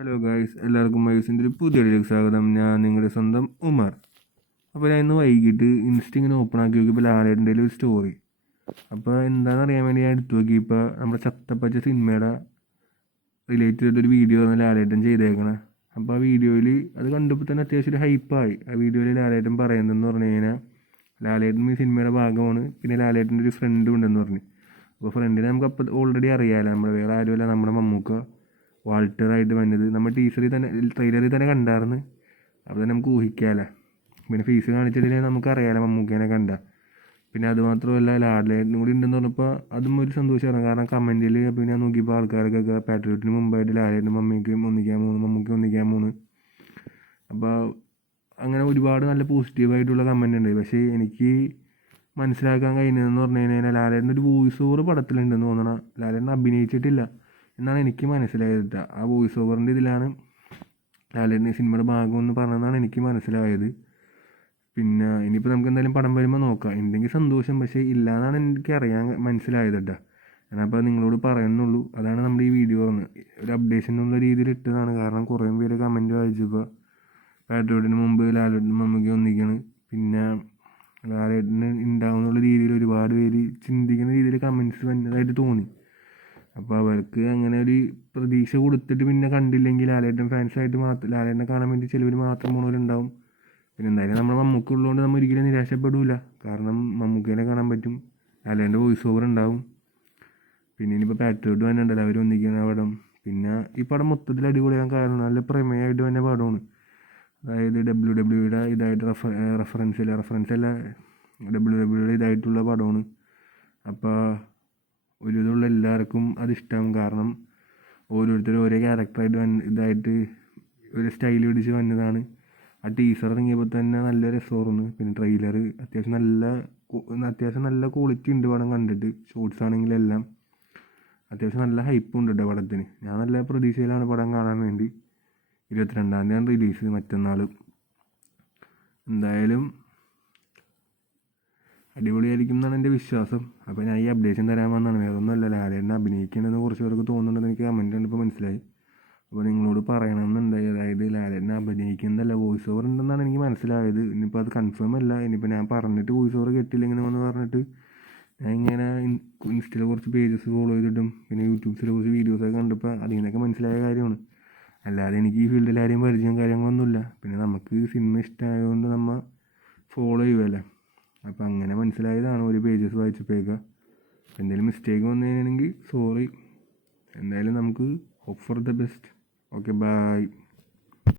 Hello guys, എല്ലാവർക്കും മയൂസിൻ്റെ ഒരു പുതിയ വീഡിയോയിലേക്ക് സ്വാഗതം. ഞാൻ നിങ്ങളുടെ സ്വന്തം ഉമർ. അപ്പോൾ ഞാൻ ഇന്ന് വൈകിട്ട് ഇങ്ങനെ ഓപ്പൺ ആക്കി നോക്കിയപ്പോൾ ലാലേട്ടൻ്റെ ഒരു സ്റ്റോറി. അപ്പോൾ എന്താണെന്ന് അറിയാൻ വേണ്ടി ഞാൻ എടുത്തു നോക്കി. ഇപ്പോൾ നമ്മുടെ ചത്തപ്പച്ച സിനിമയുടെ റിലേറ്റ് ചെയ്തൊരു വീഡിയോ ആണ് ലാലേട്ടൻ ചെയ്തേക്കണേ. അപ്പോൾ ആ വീഡിയോയിൽ അത് കണ്ടപ്പോൾ തന്നെ അത്യാവശ്യം ഒരു ഹൈപ്പായി. ആ വീഡിയോയിൽ ലാലേട്ടൻ പറയുന്നതെന്ന് പറഞ്ഞു കഴിഞ്ഞാൽ ലാലേട്ടൻ ഈ സിനിമയുടെ ഭാഗമാണ്, പിന്നെ ലാലേട്ടൻ്റെ ഒരു ഫ്രണ്ടും ഉണ്ടെന്ന് പറഞ്ഞു. അപ്പോൾ ഫ്രണ്ടിനെ നമുക്ക് അപ്പോൾ ഓൾറെഡി അറിയാമല്ലോ, നമ്മുടെ വേറെ ആരുമല്ല, നമ്മുടെ മമ്മൂക്ക വാൾട്ടറായിട്ട് വന്നത് നമ്മൾ ടീച്ചറിൽ തന്നെ ട്രെയിലറിൽ തന്നെ കണ്ടായിരുന്നു. അപ്പോൾ തന്നെ നമുക്ക് ഊഹിക്കാമല്ലോ. പിന്നെ ഫീസ് കാണിച്ചതിൽ നമുക്കറിയാമല്ലോ മമ്മൂക്കേനെ കണ്ട. പിന്നെ അതുമാത്രമല്ല ലാലേട്ടനും കൂടി ഉണ്ടെന്ന് പറഞ്ഞപ്പോൾ അതും ഒരു സന്തോഷമാണ്. കാരണം കമൻറ്റിൽ പിന്നെ ഞാൻ നോക്കിയപ്പോൾ ആൾക്കാർക്കൊക്കെ പാട്രിയോട്ടിന് മുമ്പായിട്ട് ലാലേട്ടനും മമ്മൂക്കും ഒന്നിക്കാൻ പോകുന്നു. അപ്പോൾ അങ്ങനെ ഒരുപാട് നല്ല പോസിറ്റീവായിട്ടുള്ള കമൻ്റ് ഉണ്ട്. പക്ഷേ എനിക്ക് മനസ്സിലാക്കാൻ കഴിയുന്നതെന്ന് പറഞ്ഞു കഴിഞ്ഞാൽ ലാലേട്ടൻ്റെ ഒരു വോയിസ് ഓവർ പടത്തിലുണ്ടെന്ന് തോന്നണം. ലാലേട്ടൻ അഭിനയിച്ചിട്ടില്ല എന്നാണ് എനിക്ക് മനസ്സിലായത്. ആ വോയിസ് ഓവറിൻ്റെ ഇതിലാണ് ലാലേട്ടൻ സിനിമയുടെ ഭാഗമെന്ന് പറഞ്ഞതാണ് എനിക്ക് മനസ്സിലായത്. പിന്നെ ഇനിയിപ്പോൾ നമുക്ക് എന്തായാലും പടം വരുമ്പോൾ നോക്കാം. ഉണ്ടെങ്കിൽ സന്തോഷം, പക്ഷേ ഇല്ലയെന്നാണ് എനിക്ക് മനസ്സിലായത് കേട്ടോ. ഞാനപ്പോൾ നിങ്ങളോട് പറയുന്നുള്ളൂ. അതാണ് നമ്മുടെ ഈ വീഡിയോ ഒരു അപ്ഡേഷൻ എന്നുള്ള രീതിയിൽ ഇട്ടതാണ്. കാരണം കുറേ പേര് കമൻറ്റ് വായിച്ചപ്പോൾ പാട്രിയോട്ടിന് മുമ്പ് ലാലേട്ടനും മമ്മൂക്കി ഒന്നിക്കാണ്, പിന്നെ ലാലേട്ടന് ഉണ്ടാവുന്നുള്ള രീതിയിൽ ഒരുപാട് പേര് ചിന്തിക്കുന്ന രീതിയിൽ കമൻറ്റ്സ് വന്നതായിട്ട് തോന്നി. അപ്പോൾ അവർക്ക് അങ്ങനെ ഒരു പ്രതീക്ഷ കൊടുത്തിട്ട് പിന്നെ കണ്ടില്ലെങ്കിൽ ലാലേട്ടൻ ഫാൻസായിട്ട് ലാലേട്ടനെ കാണാൻ വേണ്ടി ചിലവർ മാത്രം പോണവരുണ്ടാവും. പിന്നെ എന്തായാലും നമ്മൾ മമ്മൂക്ക ഉള്ളതുകൊണ്ട് നമ്മൾ ഒരിക്കലും നിരാശപ്പെടില്ല. കാരണം മമ്മൂക്കേനെ കാണാൻ പറ്റും, ലാലേട്ടൻ്റെ വോയിസ് ഓവർ ഉണ്ടാവും. പിന്നെ ഇനിയിപ്പോൾ പാട്രിയോട്ട് തന്നെ ഉണ്ടല്ലോ, അവർ ഒന്നിക്കുന്ന പടം. പിന്നെ ഈ പടം മൊത്തത്തിൽ അടിപൊളിയാൻ കാരണം നല്ല പ്രമേയമായിട്ട് തന്നെ പടമാണ്. അതായത് WWE ഇതായിട്ട് റെഫറൻസ് അല്ല, WWE ഇതായിട്ടുള്ള പടമാണ്. അപ്പോൾ ഒരു ഇതുള്ള എല്ലാവർക്കും അതിഷ്ടമാകും. കാരണം ഓരോരുത്തരും ഓരോ ക്യാരക്ടറായിട്ട് ഇതായിട്ട് ഒരു സ്റ്റൈൽ പിടിച്ച് വന്നതാണ്. ആ ടീസർ ഇറങ്ങിയപ്പോൾ തന്നെ നല്ല രസമായിരുന്നു. പിന്നെ ട്രെയിലർ അത്യാവശ്യം നല്ല ക്വാളിറ്റി ഉണ്ട് പടം കണ്ടിട്ട്. ഷോർട്സ് ആണെങ്കിലും എല്ലാം അത്യാവശ്യം നല്ല ഹൈപ്പും ഉണ്ട് കേട്ടോ പടത്തിന്. ഞാൻ നല്ല പ്രതീക്ഷയിലാണ് പടം കാണാൻ വേണ്ടി. 22-ാം തീയതിയാണ് റിലീസ്, മറ്റന്നാൾ. എന്തായാലും അടിപൊളിയായിരിക്കും എന്നാണ് എൻ്റെ വിശ്വാസം. അപ്പോൾ ഞാൻ ഈ അപ്ഡേഷൻ തരാൻ വന്നതാണ്, വേറെ ഒന്നുമല്ല. ലാലേട്ടനെ അഭിനയിക്കണമെന്ന് കുറച്ച് പേർക്ക് തോന്നുന്നുണ്ടെന്ന് എനിക്ക് കമൻറ്റ് കണ്ടപ്പോൾ മനസ്സിലായി. അപ്പോൾ നിങ്ങളോട് പറയണമെന്നുണ്ടായി. അതായത് ലാലേട്ടനെ അഭിനയിക്കുന്നതല്ല, വോയിസ് ഓവർ ഉണ്ടെന്നാണ് എനിക്ക് മനസ്സിലായത്. ഇനിയിപ്പോൾ അത് കൺഫേം അല്ല. ഇനിയിപ്പോൾ ഞാൻ പറഞ്ഞിട്ട് വോയിസ് ഓവർ കിട്ടില്ലെങ്കിൽ എന്ന് പറഞ്ഞിട്ട് ഞാൻ ഇങ്ങനെ ഇൻസ്റ്റയിൽ കുറച്ച് പേജസ് ഫോളോ ചെയ്തിട്ടും പിന്നെ യൂട്യൂബ്സിൽ കുറച്ച് വീഡിയോസൊക്കെ കണ്ടപ്പോൾ അതിൽ നിന്നൊക്കെ മനസ്സിലായ കാര്യമാണ്. അല്ലാതെ എനിക്ക് ഈ ഫീൽഡിൽ ആരെയും പരിചയം കാര്യങ്ങളൊന്നുമില്ല. പിന്നെ നമുക്ക് സിനിമ ഇഷ്ടമായതുകൊണ്ട് നമ്മൾ ഫോളോ ചെയ്യുമല്ലോ. അപ്പോൾ അങ്ങനെ മനസ്സിലായതാണ് ഒരു പേജസ് വായിച്ചപ്പോഴേക്ക്. എന്തെങ്കിലും മിസ്റ്റേക്ക് വന്നു കഴിഞ്ഞാണെങ്കിൽ സോറി. എന്തായാലും നമുക്ക് hope for the best. Okay, by.